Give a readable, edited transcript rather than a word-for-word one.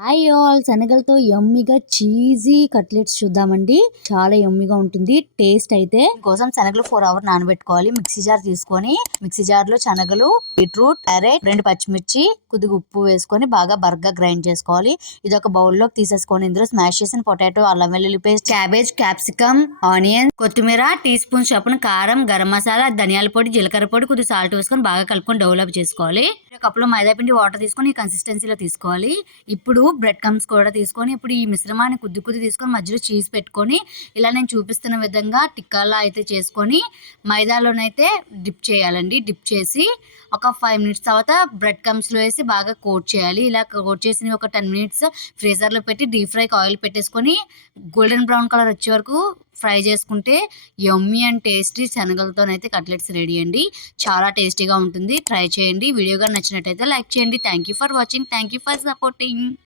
Hi all, శనగలతో యమ్మీగా cheesy cutlets చూద్దామండి. చాలా యమ్మీగా ఉంటుంది టేస్ట్ అయితే. కోసం శనగలు 4 hours నానబెట్టుకోవాలి. మిక్సీ జార్ తీసుకొని మిక్సీ జార్ లో శనగలు, బీట్రూట్, క్యారెట్, 2 పచ్చిమిర్చి, కొద్దిగా ఉప్పు వేసుకొని బాగా బరగ్గా గ్రైండ్ చేసుకోవాలి. ఇది ఒక బౌల్ లోకి తీసేసుకొని ఇందులో స్మాష్ చేసిన పొటాటో, అల్లం వెల్లుల్లి పేస్ట్, క్యాబేజ్, క్యాప్సికమ్, ఆనియన్, కొత్తిమీర, టీ స్పూన్ చొప్పున కారం, గరం మసాలా, ధనియాల పొడి, జీలకర్ర పొడి, కొద్దిగా సాల్ట్ వేసుకొని బాగా కలుపుకొని డెవలప్ చేసుకోవాలి. కప్పులో మైదా పిండి వాటర్ తీసుకొని ఈ కన్సిస్టెన్సీలో తీసుకోవాలి. ఇప్పుడు బ్రెడ్ క్రమ్స్ కూడా తీసుకొని ఇప్పుడు ఈ మిశ్రమాన్ని కొద్ది తీసుకొని మధ్యలో చీజ్ పెట్టుకొని ఇలా నేను చూపిస్తున్న విధంగా టిక్కాలా అయితే చేసుకొని మైదాలోనైతే డిప్ చేయాలండి. డిప్ చేసి ఒక 5 minutes తర్వాత బ్రెడ్ క్రమ్స్లో వేసి బాగా కోట్ చేయాలి. ఇలా కోట్ చేసి ఒక 10 minutes ఫ్రీజర్లో పెట్టి డీప్ ఫ్రైకి ఆయిల్ పెట్టేసుకొని గోల్డెన్ బ్రౌన్ కలర్ వచ్చే వరకు ఫ్రై చేసుకుంటే యమ్మీ అండ్ టేస్టీ శనగలతోనైతే కట్లెట్స్ రెడీ అండి. చాలా టేస్టీగా ఉంటుంది. ట్రై చేయండి. వీడియోగా నచ్చినట్టయితే లైక్ చేయండి. Thank you for watching. Thank you for supporting.